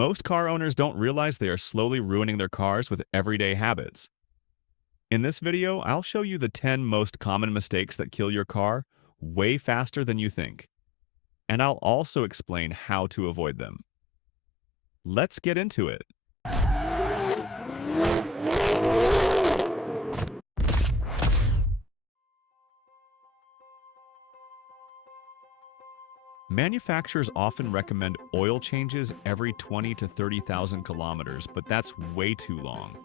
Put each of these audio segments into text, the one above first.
Most car owners don't realize they are slowly ruining their cars with everyday habits. In this video, I'll show you the 10 most common mistakes that kill your car way faster than you think. And I'll also explain how to avoid them. Let's get into it. Manufacturers often recommend oil changes every 20 to 30,000 kilometers, but that's way too long.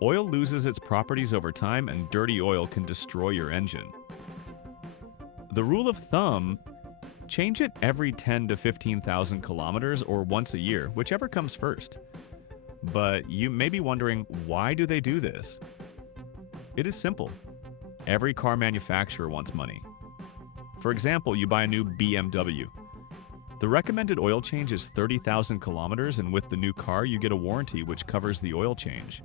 Oil loses its properties over time, and dirty oil can destroy your engine. The rule of thumb: change it every 10 to 15,000 kilometers or once a year, whichever comes first. But you may be wondering, why do they do this? It is simple. Every car manufacturer wants money. For example, you buy a new BMW. The recommended oil change is 30,000 kilometers, and with the new car, you get a warranty which covers the oil change.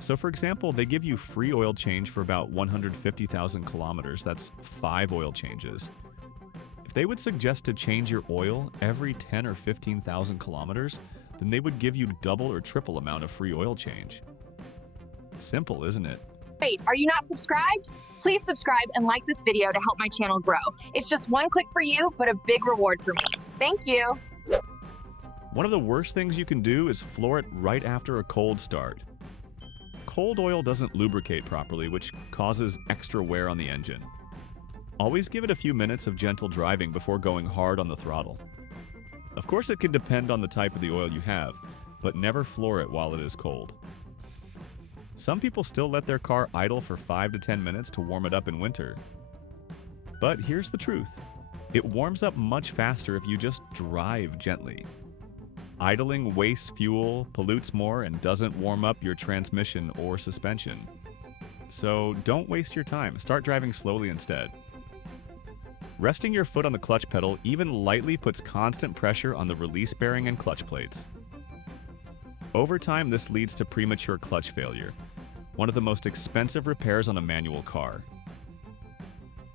So for example, they give you free oil change for about 150,000 kilometers. That's 5 oil changes. If they would suggest to change your oil every 10 or 15,000 kilometers, then they would give you double or triple amount of free oil change. Simple, isn't it? Wait, are you not subscribed? Please subscribe and like this video to help my channel grow. It's just one click for you, but a big reward for me. Thank you. One of the worst things you can do is floor it right after a cold start. Cold oil doesn't lubricate properly, which causes extra wear on the engine. Always give it a few minutes of gentle driving before going hard on the throttle. Of course, it can depend on the type of the oil you have, but never floor it while it is cold. Some people still let their car idle for 5 to 10 minutes to warm it up in winter. But here's the truth: it warms up much faster if you just drive gently. Idling wastes fuel, pollutes more, and doesn't warm up your transmission or suspension. So don't waste your time. Start driving slowly instead. Resting your foot on the clutch pedal even lightly puts constant pressure on the release bearing and clutch plates. Over time, this leads to premature clutch failure, one of the most expensive repairs on a manual car.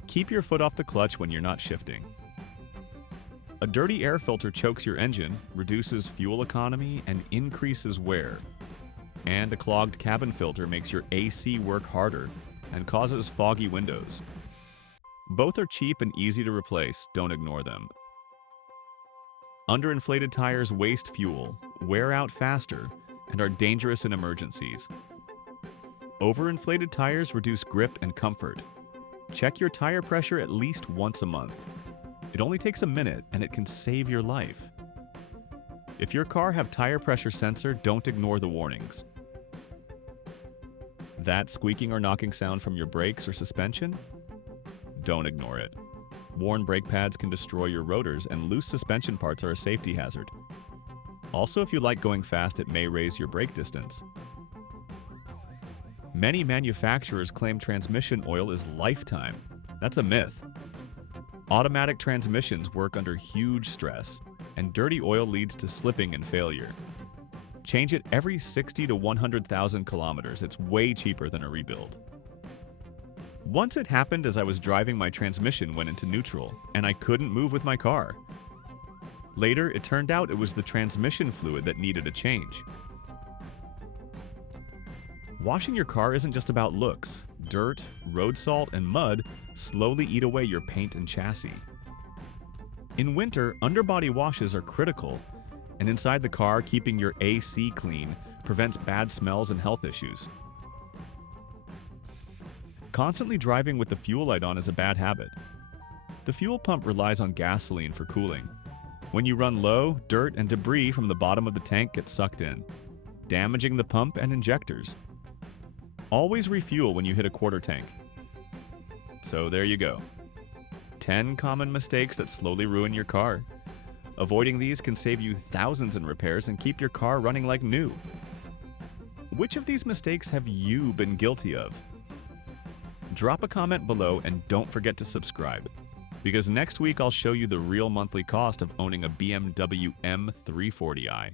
Keep your foot off the clutch when you're not shifting. A dirty air filter chokes your engine, reduces fuel economy, and increases wear. And a clogged cabin filter makes your AC work harder and causes foggy windows. Both are cheap and easy to replace. Don't ignore them. Underinflated tires waste fuel, wear out faster, and are dangerous in emergencies. Overinflated tires reduce grip and comfort. Check your tire pressure at least once a month. It only takes a minute, and it can save your life. If your car have tire pressure sensor, don't ignore the warnings. That squeaking or knocking sound from your brakes or suspension? Don't ignore it. Worn brake pads can destroy your rotors, and loose suspension parts are a safety hazard. Also, if you like going fast, it may raise your brake distance. Many manufacturers claim transmission oil is lifetime. That's a myth. Automatic transmissions work under huge stress, and dirty oil leads to slipping and failure. Change it every 60 to 100,000 kilometers. It's way cheaper than a rebuild. Once it happened as I was driving, my transmission went into neutral, and I couldn't move with my car. Later, it turned out it was the transmission fluid that needed a change. Washing your car isn't just about looks. Dirt, road salt, and mud slowly eat away your paint and chassis. In winter, underbody washes are critical, and inside the car, keeping your AC clean prevents bad smells and health issues. Constantly driving with the fuel light on is a bad habit. The fuel pump relies on gasoline for cooling. When you run low, dirt and debris from the bottom of the tank get sucked in, damaging the pump and injectors. Always refuel when you hit a quarter tank. So there you go. 10 common mistakes that slowly ruin your car. Avoiding these can save you thousands in repairs and keep your car running like new. Which of these mistakes have you been guilty of? Drop a comment below and don't forget to subscribe, because next week I'll show you the real monthly cost of owning a BMW M340i.